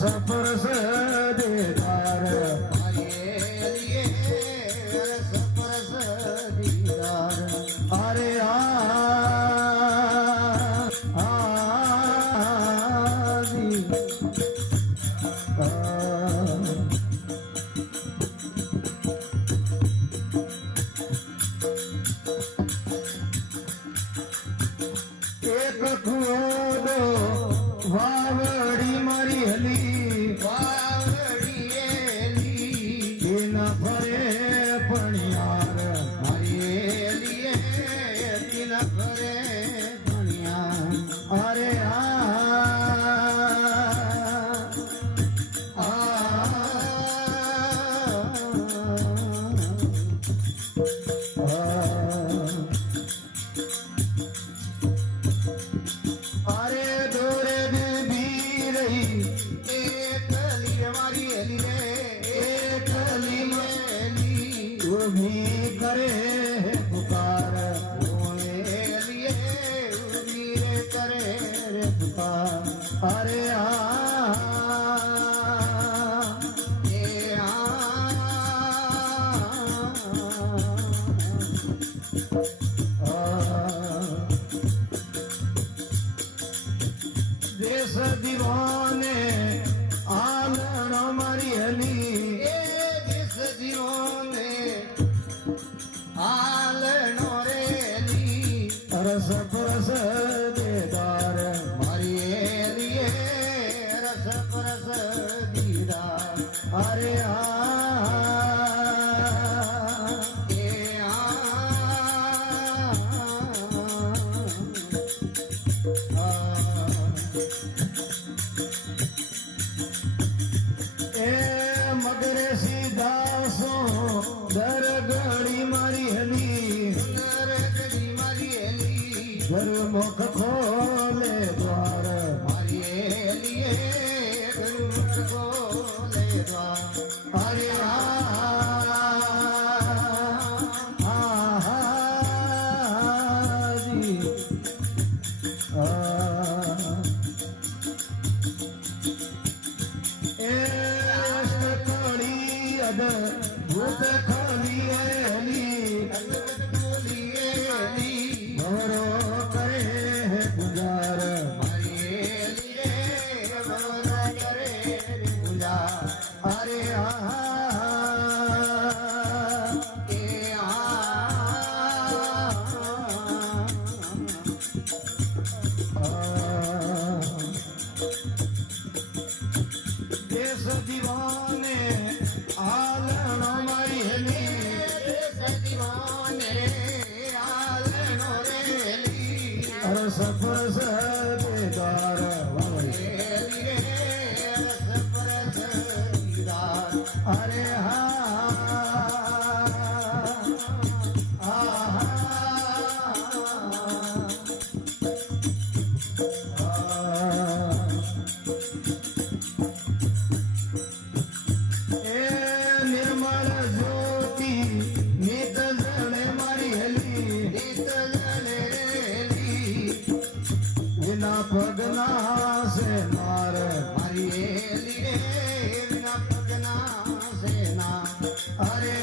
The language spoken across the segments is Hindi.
रस परस देदार लिए रस परस दीदार अरे आदि एक खुदो वावड़ी मरी हली वावड़ी एली न फरे पणियार मारी लिए दिन फरे दुनिया अरे अरे दोरे दे भी रही एक लिए मारी एली रे एक एली मेली वो भी करे पुकार लिए उबीरे करे रे पुकार अरे ए देश दीवाने आंगण मारी हली जिस दीवाने हाल नोरेली रस परस देदार मारी लिए रस परस दीदार अरे ए ए मगरे सीधासो दर गड़ी मारी हली नरकड़ी मारी एली घर मुख खोले द्वार मारी लिए गुरुमुख बोले द्वार अरे आदि कड़ी अद भूत खोली हली बोलिए एली भरो करे है गुजार मारी लिए बोला करे बुला अरे ए देश दीवाने आलन मारी हली सदीवाने आलनो रेली रस परस देदार लिए रस परस दीदार अरे निर्मल ज्योति नित जने मारी हली नित जले रेली बिना पगना से मार मारी लिए बिना पगना सेना अरे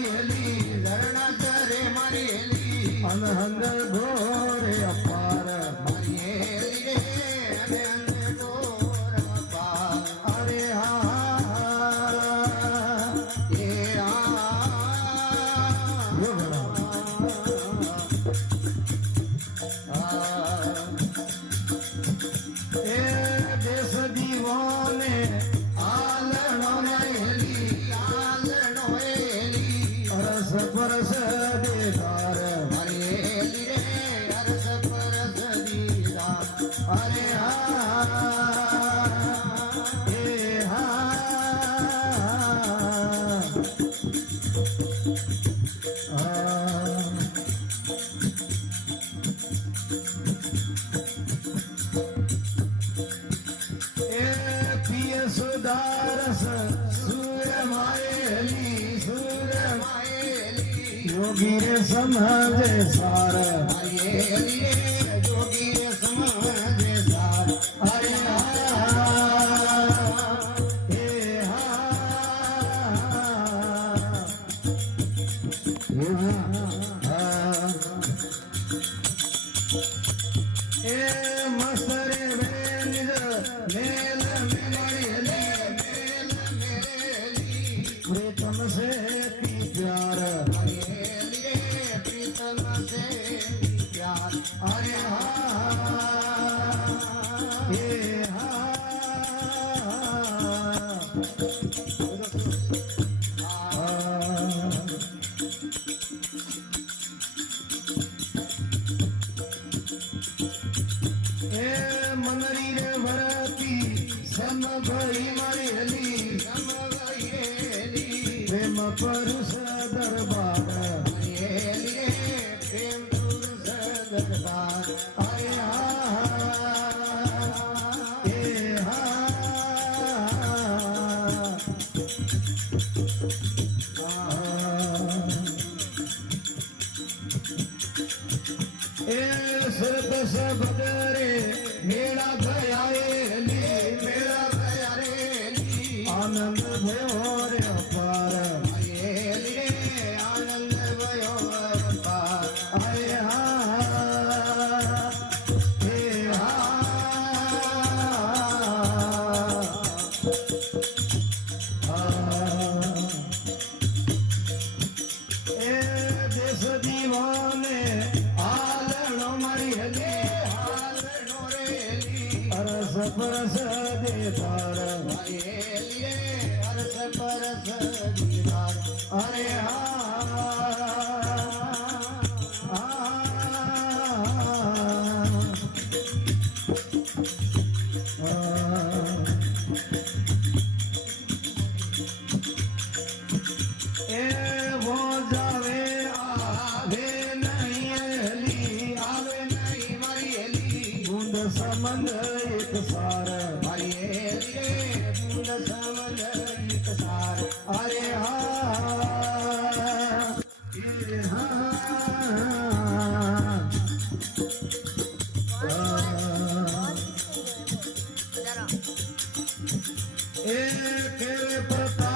धरणा करे मारी एली अनहंग घोरे अपार मारी लिए अनंत गोर पार अरे ए देश दीवाने आलनो एली आलनो एली रस परस देदार मारी एली रे हरस पर समझे सार जोगी समझे सार अरे हा हे हा ए मस्त रे वेल मेल मेली प्रीतम से की प्यार प्रीतम से प्यार अरे हा हे हा ए मनरी रे भरती सम भई मरेली प्रेम परुष दरबार प्रेम पुरुष दरबार आए हा ए हा ए सरत सबद रे मेरा भयाएली मेरा भयारेली आनंद भयो रे अपार आनंद भयो पार आए हा हे हा ए देश दीवाने आलणो मारी हली हालनो रेली अरस परस देतार अरस परस दीवार अरे हा ए वो जावे आवे नहीं हली आवे नहीं मरियली बूंद समंद एक सार बूंद समझ एक सार अरे हा ए हा ए केले प्रताप